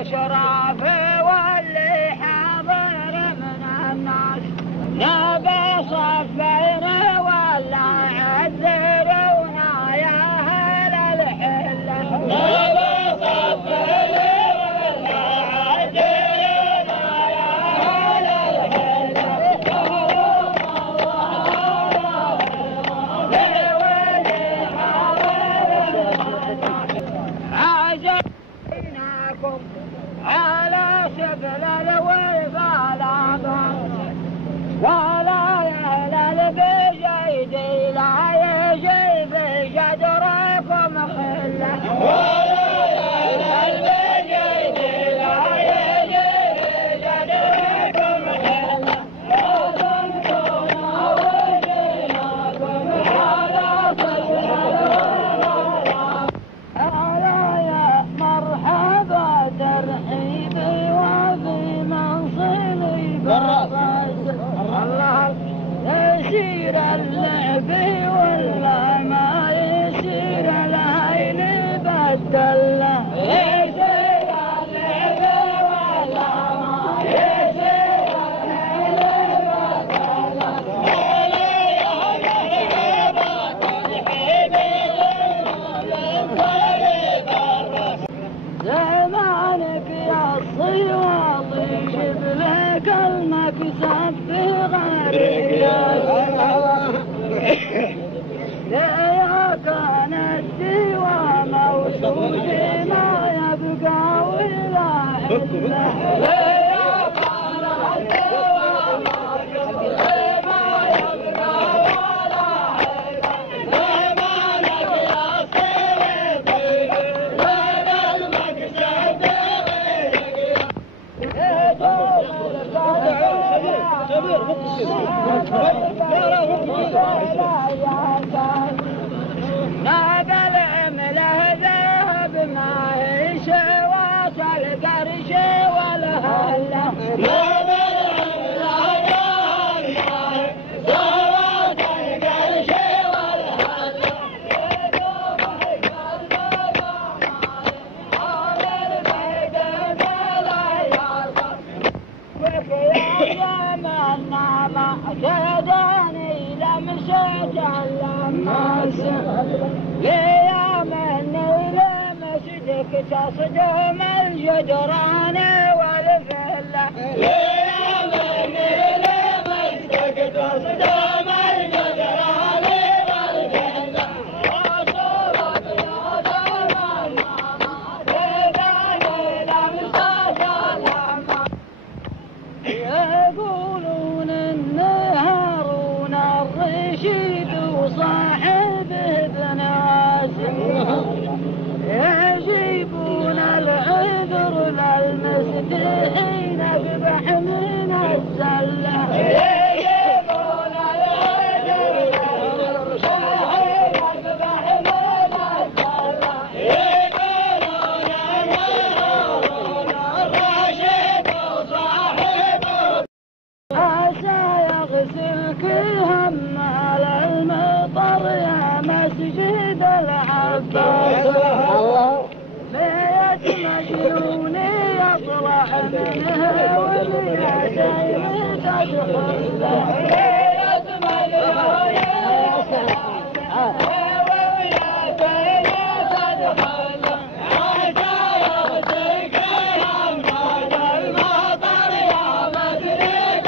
الأشراف واللي حاضر من الناس نبي صفين ولا عذرونا يا أهل الحلة نبي صفين ولا عذرونا يا أهل الحلة عجبناكم على سبل الوبال ولا يهلل بجيدي لا يجي بجدركم خله ولا يهلل بجيدي لا يجي بجدركم خله وصمتنا وجيناكم على ألا يا مرحبا ترحيبي وفي منصلي بالراس الله يسير اللعب ولا ما يسير العين بالدلة يسير اللعب ولا ما يسير العين بالدلة ولا يا ترحيبي زمانك يا الصياط يجيب لك المكسب بغير يا كان الديوان موجود ما يبقى ولا حله يا كان الديوان موجود ما يبقى ولا حله زمانك يا صياط ناب العمله ذهب ما يشوى واصل قرش ولا هله ناب العمله ذهب ما يشوى واصل قرش ولا هله جداني لمسك اللماس يا مني لمسدك تصدم الجدران والفله يا مني لمسدك تصدم الجدران والفله وصورك يا زمان جداني لمسك اللماس يقولون ان هارون الرشيد وصاحب ابن عاصم يجيبون العذر للمسكين ببح من الزله يجيبون العذر للمسكين ببح من الزله يقولون ان هارون الرشيد وصاحب عسى يغسلك هم على المطر يا مسجد العباس ميت مجنون يطلع منها واليدين تدخل ميت مجنون واليدين تدخل عسى يغسلك هم على المطر يا مسجد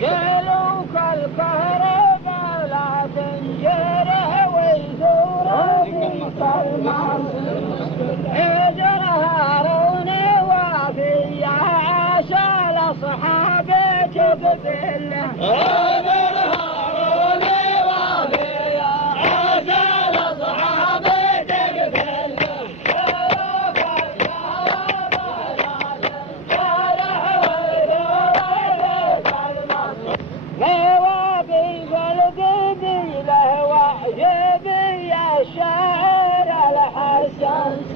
جلوك الكهرباء لا تنجره ويزوره في المعصر هجر هارون وفي عسى لصحابك بذله هجر هارون وفي عسى لصحابك بذله جلوك الكهرباء لا تنجره ويزوره في المعصر لوابي قلبي له وعجبي يا شاعر الحساس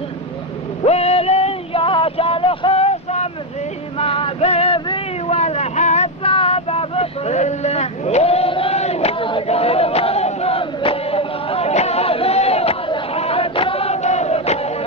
ولن جات الخصم فيما بيبي والحباب بطله ولن جات الخصم فيما بيبي والحباب بطله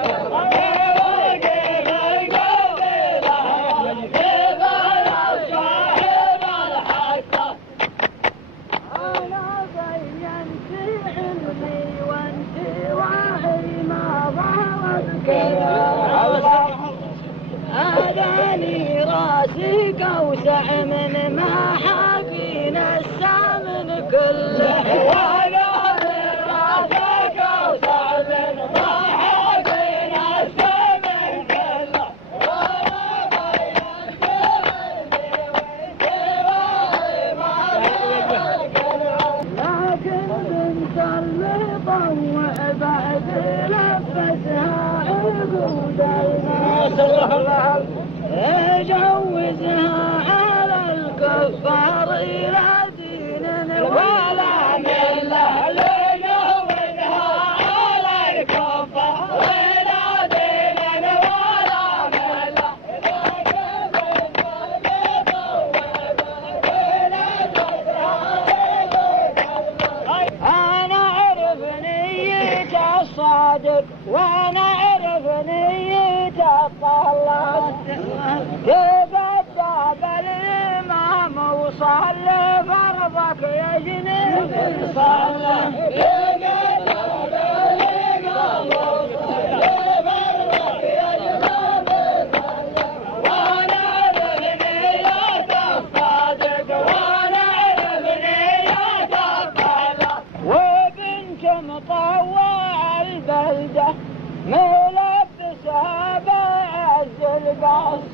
هذاني راسي قوسع من ما حاقينا السامن كله. هذاني راسي قوسع من ما حاقينا السامن كله. لكن بنت المطوع بعد لبسها عقودنا جوزها على الكفار لا دين ولا مله. جوزها على الكفار لا دين ولا مله. أنا أعرف نية الصادق وأنا أعرف نية الطلاق. كيف ادى الإمام وصل فرضك يا جنين صلى. كيف ادى الإمام وصل فرضك يا جنين صلى. وأنا أعرف نية الصادق وأنا أعرف نية الطلاق. وبنت مطوع البلدة ملبسها بعز الباص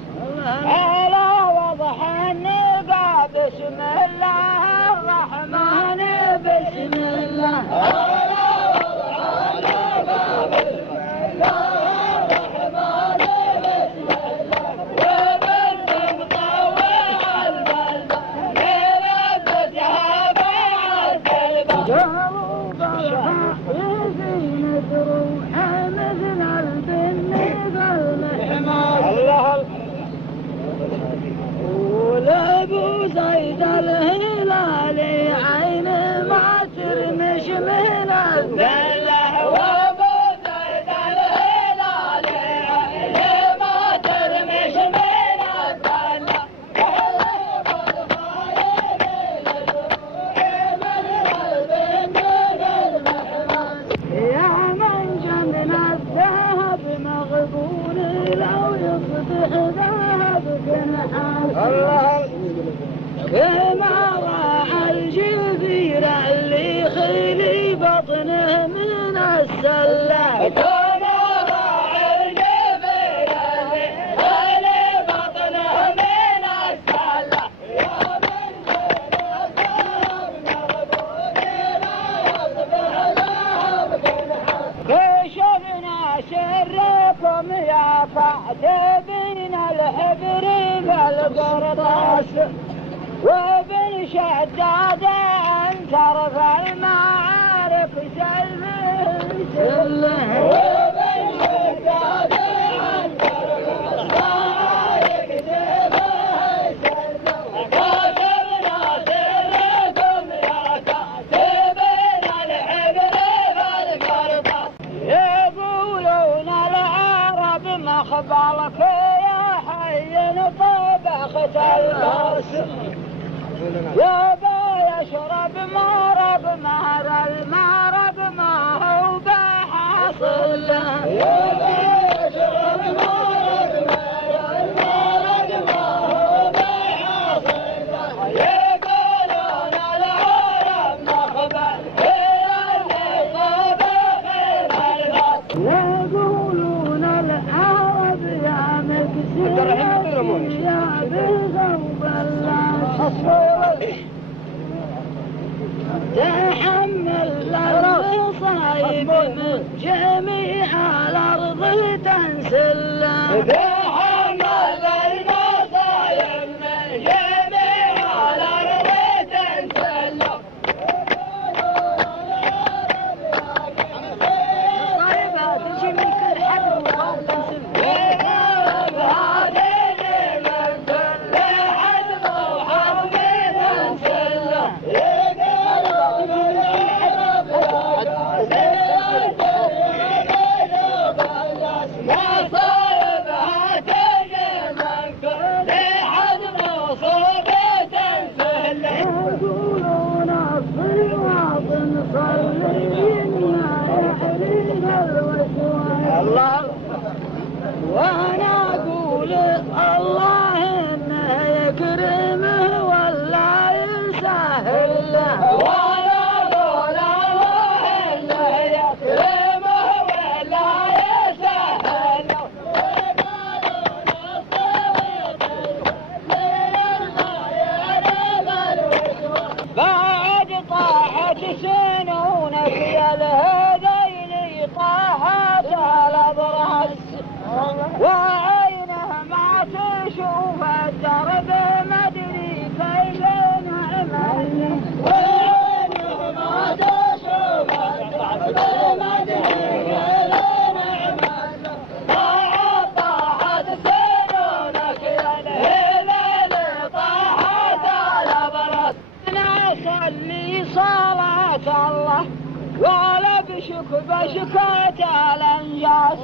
على وضح النقاب. بسم الله الرحمن بسم الله على وضح النقاب. بسم الله الرحمن بسم الله. وبنت مطوع البلدة ملبسها بعز الباص. جابوا ضرها يزين روحها مثل البن بالمحمار. الله ولابو زيد الهلالي عين ما ترمش من الذله. وابو زيد الهلالي عين ما ترمش من الذله. يا من جنن الذهب مغبون لو يصبح ذهب جنحان. كما راعى الجزيرة اللي خلي بطنه من السلة. كما راعى الجزيرة اللي خلي بطنه من السلة. يا من جنن الذهب مغبون لا يصبح ذهب جنحان. كشفنا شركم يا كاتبين الحبر بالقرطاس. وابن شداد أن ترفع المعارك سله. وابن شداد أن ترفع المعارك سله. كاتبنا سركم يا كاتبين الحبر بالقرطاس. يقولون العرب مخبلك يا حي طبخت الباس. يابا يشرب مرب مار المرب ما هو بحاصل له. يابا يشرب مرب مار المرب ما هو بحاصل له. يقولون العرب مخبل هي اللي طبخ الباس. يقولون العرب يا مكسير يا بغوب الله. تحمل المصايب من جميع الأرض تنسله. تحمل المصايب من جميع الأرض تنسله. المصايب تجي من كل حد وخوف تنسله. الله وانا اقول الله انه يكرمه ولا يسهل له، وانا اقول الله انه يكرمه ولا يسهل له. بعد طاحت سنونك يا الهذيل طاحت الابرص، وعينه ما تشوف الدرب مدري كيف نعمل، وعينه ما تشوف الدرب مدري كيف نعمل. طاحت سنونك يا الهذيل طاحت الابرص، نصلي صلاة الله ولا بشكاة الانجاس،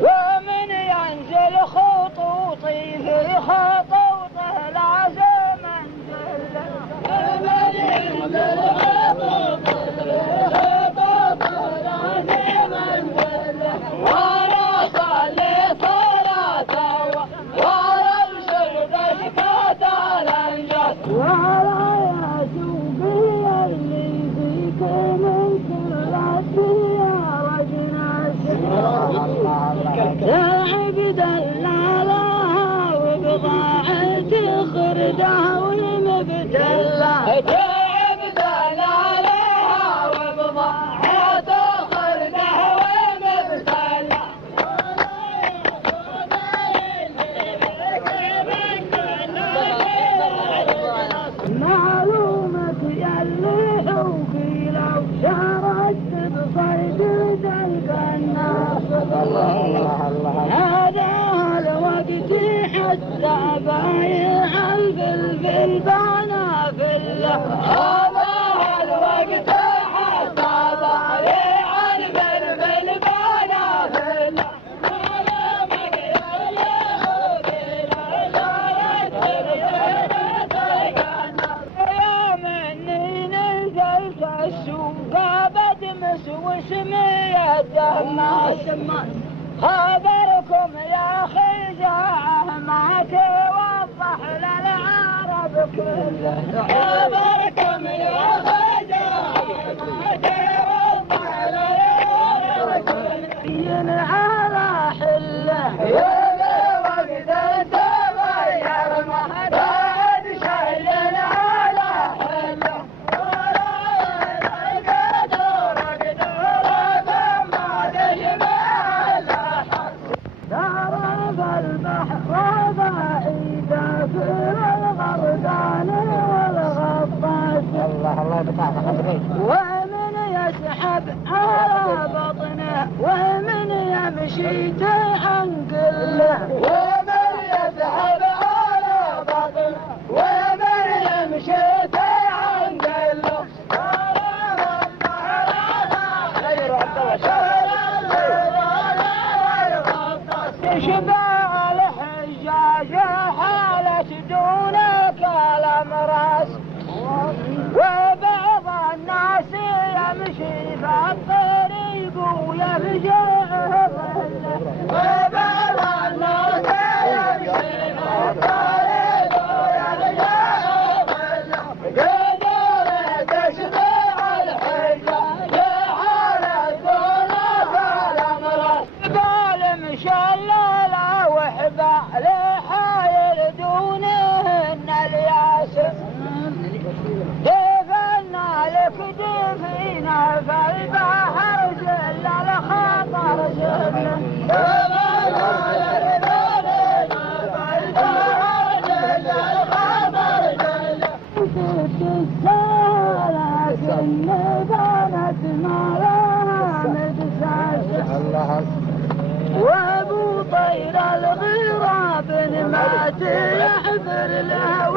ومن ينزل خطوطي في خطوطه لازم انزل، ومن ينزل خطوطي في خطوطه لازم انزل. وانا اصلي صلاة الله ولا بشكاة الانجاس، ولا يسوقي اللي فيك من كل السيارة جناس. يا عبد اللالها وبضاعتي خردة ومبتلة، يا عبد اللالها وبضاعتي خردة ومبتلة. معلومة يلي حوكي لو شردت بصيد القناص، هذا الوقت حتى بايع الفلفل بنافله، هذا الوقت حتى بايع الفلفل بنافله. السوق بدمس وسمي الدماس، خبركم يا خزاعة ما توضح للعرب كله، خبركم يا خزاعة ما توضح للعرب كله. على حله يا وقت تغير ما بعد شيء على حله، ضرب البحر بعيدا في الغرقان والغطاس، ومن يسحب على بطنه ومن يمشي تعنقله، ومن يسحب على بطنه ومن يمشي تعنقله. شبع الحجاج حالت دونك الامراس، وبعض الناس يمشي في الطريق ويفجع ظله، وبعض الناس يمشي في الطريق ويفجع ظله. قدر تشبع الحجاج حالت دونك الامراس، مشللة وحبال حايل دونهن الياسر، دفنا لك دفينا في البحر زل الخطر زل، دفنا لك دفينا في البحر زل الخطر زل. كنت السالة بنت ما لها مدساسة، وابو طير الغراب ما تحفر له